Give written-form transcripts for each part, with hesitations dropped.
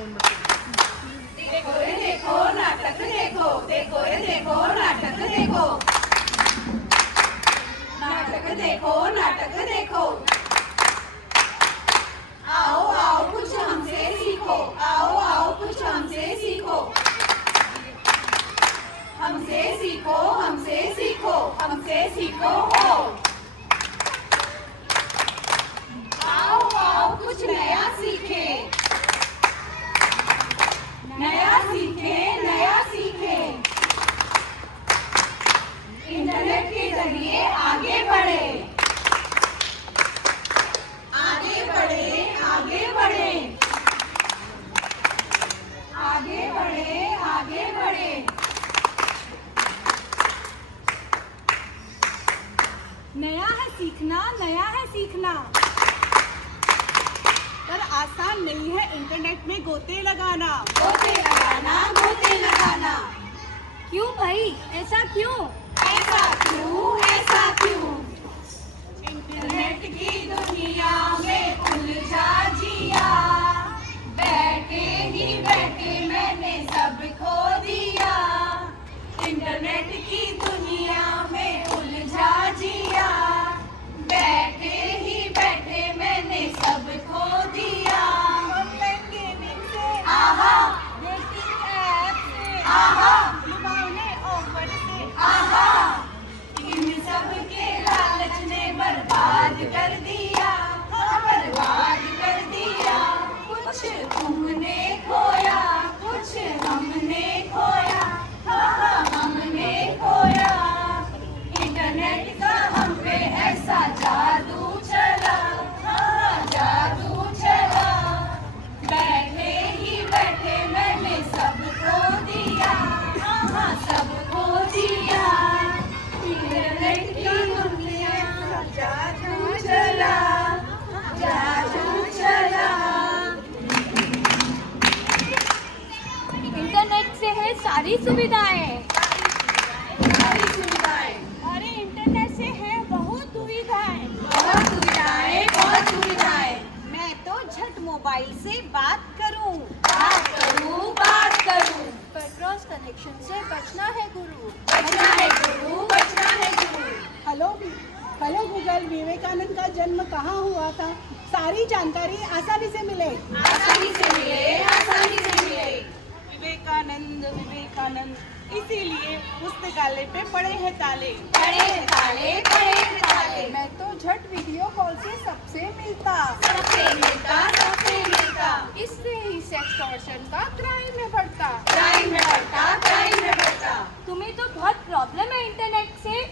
देखो रे देखो नाटक देखो, देखो रे देखो नाटक देखो, नाटक देखो नाटक देखो। आओ आओ कुछ हमसे सीखो, आओ आओ कुछ हमसे सीखो, हमसे सीखो हमसे सीखो, हमसे सीखो हो। आओ आओ कुछ नया सीखे, नया सीखे नया सीखे। इंटरनेट के जरिए आगे बढ़े, आगे बढ़े आगे बढ़े, आगे बढ़े आगे बढ़े। नया है सीखना, नया है सीखना, पर आसान नहीं है इंटरनेट में गोते लगाना। गोते लगाना, गोते लगाना। क्यों भाई, ऐसा क्यों? ऐसा क्यों, ऐसा क्यों? इंटरनेट की दुनिया में उलझा जिया, बैठे ही बैठे मैंने सब खो दिया। इंटरनेट की दुनिया में उलझा जिया, बैठे ही बैठे मैंने सब खो दिया। ऑनलाइन गेमिंग से, आहा डेटिंग ऐप से, आहा लुभावने ऑफर से, आहा, इन सब के लालच ने बर्बाद कर दिया, हाँ बर्बाद कर दिया। कुछ तुमने खोया, कुछ हमने खोया, हाँ हमने खोया। इंटरनेट का हम पे ऐसा जादू चला, हाँ जादू चला। बैठे ही बैठे मैंने सब खो दिया, हाँ सब खो दिया। इंटरनेट की दुनिया जादू चला, जादू चला। इंटरनेट से है सारी सुविधाएं, सारी सुविधाएं, अरे इंटरनेट से है बहुत दुविधाएं, बहुत सुविधाएं, बहुत सुविधाएं। मैं तो झट मोबाइल से बात करूं, बात करूं, बात करूं, पर क्रॉस कनेक्शन से बचना है गुरु। बचना है गुरु, बचना है गुरु। हेलो गूगल, विवेकानंद का जन्म कहाँ हुआ था? सारी जानकारी आसानी से मिले। आसानी से मिले, आसानी से मिले। विवेकानंद विवेकानंद, इसीलिए पुस्तकालय पे पड़े हैं ताले। पड़े हैं ताले, पड़े हैं ताले। मैं तो झट वीडियो कॉल से सबसे मिलता, सबसे मिलता, सबसे मिलता। इससे ही सेक्सटॉर्शन का क्राइम में बढ़ता। क्राइम में बढ़ता, क्राइम में बढ़ता। तुम्हें तो बहुत प्रॉब्लम है इंटरनेट से।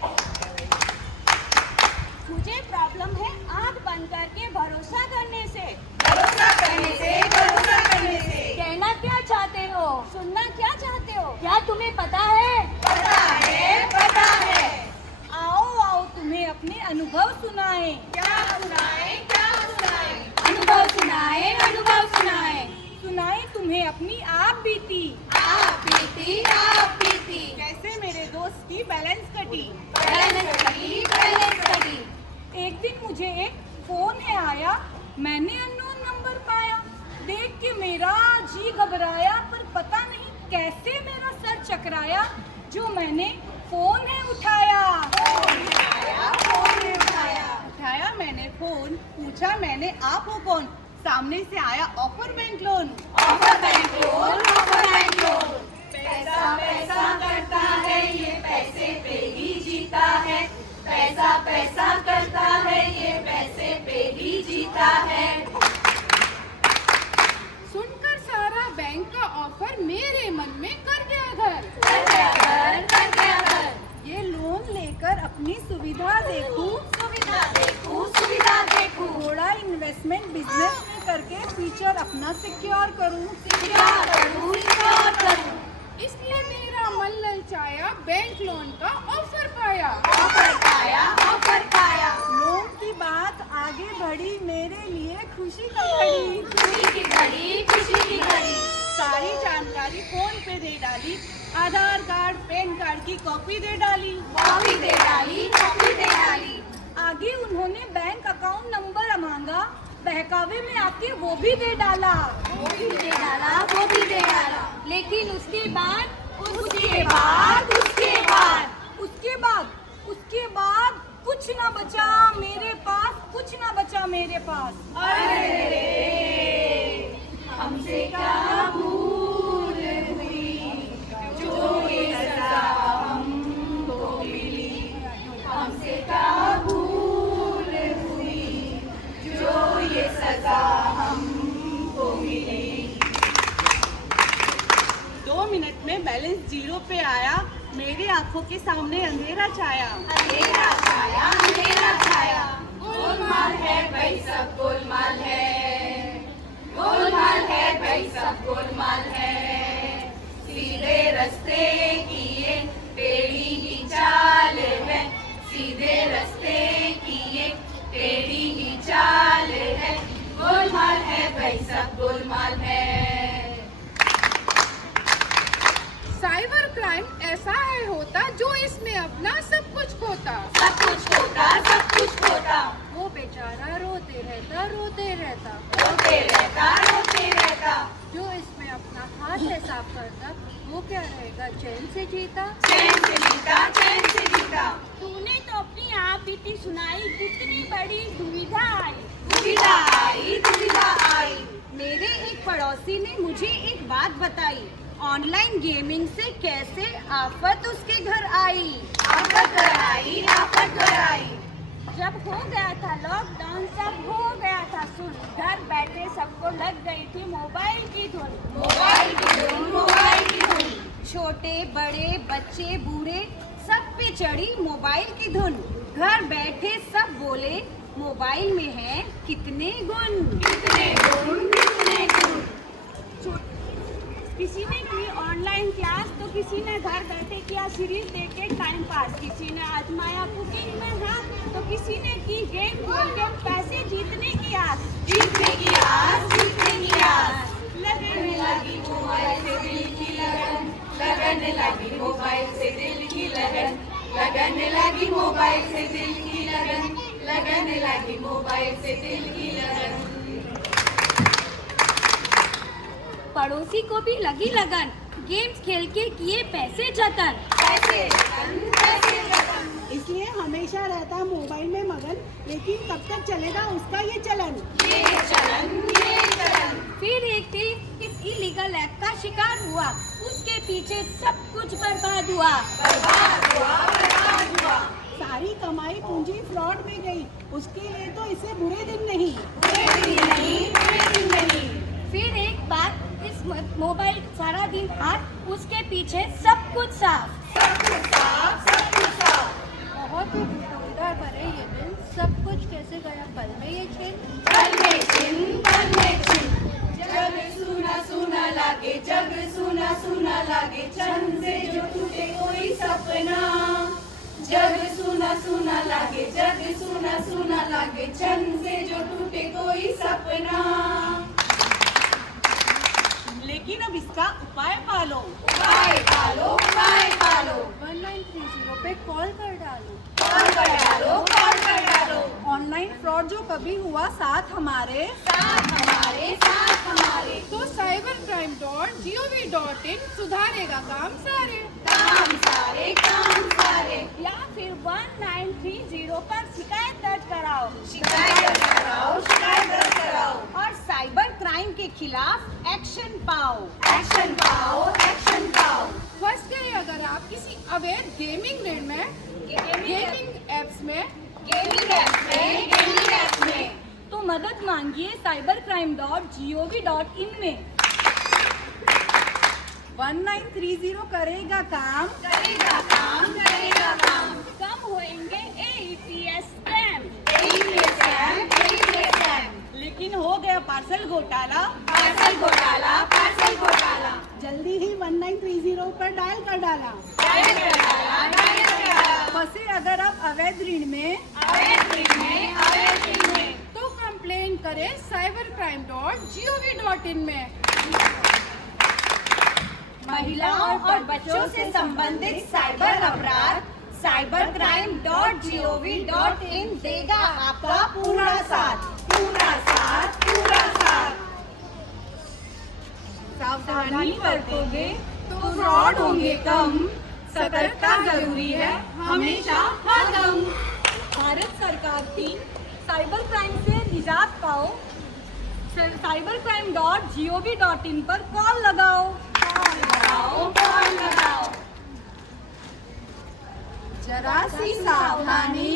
मुझे प्रॉब्लम है आँख बंद करके भरोसा करने से। भरोसा करने से, भरोसा करने से। कहना क्या चाहते हो, सुनना क्या चाहते हो, क्या तुम्हें पता है? पता है, पता है। आओ आओ तुम्हें अपने अनुभव सुनाएं। क्या सुनाए, क्या सुनाए? अनुभव सुनाए, अनुभव सुनाए। सुनाएं तुम्हें अपनी आप बीती, आप बीती, आप बीती। कैसे मेरे दोस्त की बैलेंस कटी। बैलेंस करी, बैलेंस करी। एक दिन मुझे एक फोन है आया, मैंने अननोन नंबर पाया, देख के मेरा जी घबराया, पर पता नहीं कैसे मेरा सर चकराया, जो मैंने फोन है उठाया। फोन उठाया, फोन उठाया। उठाया मैंने फोन, पूछा मैंने आप हो कौन? सामने से आया offer bank loan. Offer bank loan, offer bank loan. पैसा पैसा करता है ये पैसे पे ही जीता है, पैसा पैसा करता है ये पैसे पे ही जीता है। सुनकर सारा बैंक का ऑफर मेरे मन में कर गया घर। कर गया घर, कर गया घर। ये लोन लेकर अपनी सुविधा देखूं, सुविधा देखूं, सुविधा देखूं। थोड़ा इन्वेस्टमेंट बिजनेस में करके फ्यूचर अपना सिक्योर करूं। सिक्योर करूं, सिक्योर करूं। इसलिए मेरा मन ललचाया, बैंक लोन का ऑफर पाया। ऑफर पाया, ऑफर पाया। लोन की बात आगे बढ़ी, मेरे लिए खुशी की घड़ी। खुशी की घड़ी, खुशी की घड़ी। सारी जानकारी फोन पे दे डाली, आधार कार्ड पैन कार्ड की कॉपी दे डाली। कॉपी दे डाली, कॉपी दे डाली। आगे उन्होंने बैंक अकाउंट नंबर मांगा, बहकावे में आके वो भी दे डाला। वो भी दे डाला, वो भी दे डाला। लेकिन उसके बाद उसके बाद, उसके बाद, उसके बाद उसके बाद कुछ ना बचा मेरे पास, कुछ ना बचा मेरे पास। अरे हमसे क्या भूल हुई जो ये सजा हमको मिली। हमसे क्या भूल हुई जो ये सजा हमको मिली। 2 मिनट में बैलेंस 0 पे आया, मेरी आंखों के सामने अंधेरा छाया। अंधेरा छाया, अंधेरा छाया। गोलमाल है भाई सब गोलमाल है। गोलमाल है भाई सब गोलमाल है। सीधे रास्ते की ये टेढ़ी ही चाल है। सीधे रास्ते की ये टेढ़ी ही चाल है। गोलमाल है भाई सब गोलमाल है। साइबर क्राइम ऐसा है होता जो इसमें अपना सब कुछ खोता। सब कुछ होता, सब कुछ होता। वो बेचारा रोते रहता, रोते रहता। रोते रहता, रोते रहता। जो इसमें अपना हाथ है साफ करता, वो क्या रहेगा चैन से जीता। चैन से जीता, चैन से जीता। तूने तो अपनी आप बीती सुनाई, कितनी बड़ी दुविधा आई। दुविधा आई, दुविधा आई। मेरे एक पड़ोसी ने मुझे एक बात बताई, ऑनलाइन गेमिंग से कैसे आफत उसके घर आई। आफत आई, आफत आई। जब हो गया था लॉकडाउन, सब हो गया था सुन, घर बैठे सबको लग गई थी मोबाइल की धुन। मोबाइल की धुन, मोबाइल की धुन। छोटे बड़े बच्चे बूढ़े सब पे चढ़ी मोबाइल की धुन। घर बैठे सब बोले मोबाइल में है कितने गुण। कितने गुण, कितने गुण। किसी ने की ऑनलाइन क्लास, तो किसी ने घर बैठे किया सीरीज देख के टाइम पास। किसी ने आजमाया कुकिंग में हाथ, तो किसी ने की गेम खेल के पैसे जीतने की आस। जीतने की आस, जीतने की आस। लगने लगी मोबाइल से दिल की लगन। लगने लगी मोबाइल से दिल की लगन। लगने लगी मोबाइल से दिल की लगन। लगने लगी मोबाइल से दिल की लगन। पड़ोसी को भी लगी लगन, गेम्स खेल के किए पैसे जतन। पैसे जतन, पैसे जतन। इसलिए हमेशा रहता मोबाइल में मगन, लेकिन कब तक चलेगा उसका ये चलन। ये चलन, ये चलन। फिर एक दिन इस इलीगल ऐप का शिकार हुआ, उसके पीछे सब कुछ बर्बाद हुआ। बर्बाद हुआ, बर्बाद हुआ। सारी कमाई पूंजी फ्रॉड में गई, उसके लिए तो इसे बुरे दिन नहीं। बुरे दिन नहीं, बुरे दिन नहीं। फिर एक बात, इस मोबाइल सारा दिन हाथ, उसके पीछे सब कुछ साफ। सब कुछ साफ, सब कुछ साफ। बहुत ही दुविधा भरे ये दिन, सब कुछ कैसे गया पल में ये छीन। पल में छिन, पल में छिन। जग सुना सुना लागे, जग सुना सुना लागे। चंद से जो टूटे कोई सपना। जग सुना सुना लागे, जग सुना सुना लागे। चंद से जो टूटे कोई सपना। लेकिन अब इसका उपाय पालो। उपाय पालो, उपाय पालो। 1930 पे कॉल कर डालो। कॉल कर डालो, कॉल कर डालो। ऑनलाइन फ्रॉड जो कभी हुआ साथ हमारे, साथ हमारे, साथ हमारे। तो cybercrime.gov.in सुधारेगा काम सारे। काम सारे, काम सारे। या फिर 1930 पर शिकायत दर्ज कराओ। शिकायत दर्ज कराओ, शिकायत दर्ज कराओ। और साइबर क्राइम के खिलाफ एक्शन पाओ। एक्शन पाओ, एक्शन पाओ। फंस गए अगर आप किसी अवैध गेमिंग ऋण में, गेमिंग एप्स में, गेमिंग ऐप में, गेमिंग ऐप में। तो मदद मांगिए cybercrime.gov.in में। 1930 करेगा काम, करेगा काम, करेगा काम। कम होंगे AETS स्कैम। लेकिन हो गया पार्सल घोटाला। पार्सल घोटाला, पार्सल घोटाला। जल्दी ही 1930 पर डायल कर डाला। डायल कर डाला, डायल कर डाला। फंसे अगर आप अवैध ऋण में, अवैध ऋण में, अवैध ऋण में। तो कंप्लेन करें cybercrime.gov.in में। महिलाओं और बच्चों से संबंधित साइबर अपराध cybercrime.gov.in देगा आपका पूरा साथ। पूरा साथ, पूरा साथ। सावधानी बरतोगे तो फ्रॉड होंगे कम, सतर्कता जरूरी है हमेशा हरदम। भारत सरकार की साइबर क्राइम से निजात पाओ, cybercrime.gov.in पर कॉल लगाओ। कॉल लगाओ। जरा सी सावधानी,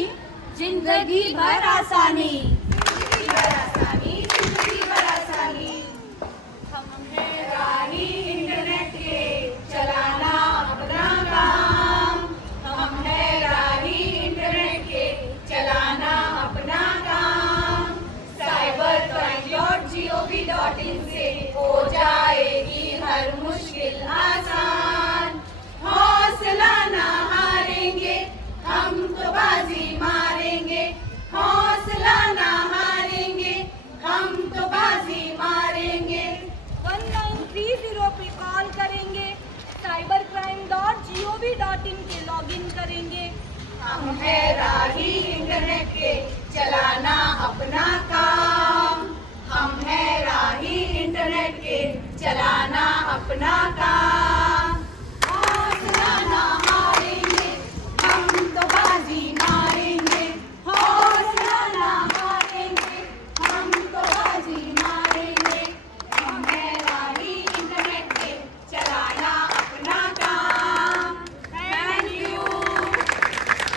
जिंदगी भर आसानी। जिंदगी भर आसानी, जिंदगी भर आसानी। हम हैं राही इंटरनेट के, चलाना अपना काम। हम हैं राही इंटरनेट के, चलाना अपना काम। cybercrime.gov.in से हो जाएगी हर मुश्किल आसान। हौसला ना हारेंगे, हम तो बाजी मारेंगे। हौसला ना हारेंगे, हम तो बाजी मारेंगे। 1930 पे कॉल करेंगे, cybercrime.gov.in के लॉगिन करेंगे। हम हैं राही इंटरनेट के, चलाना अपना काम। हम हैं राही इंटरनेट के, चलाना अपना काम।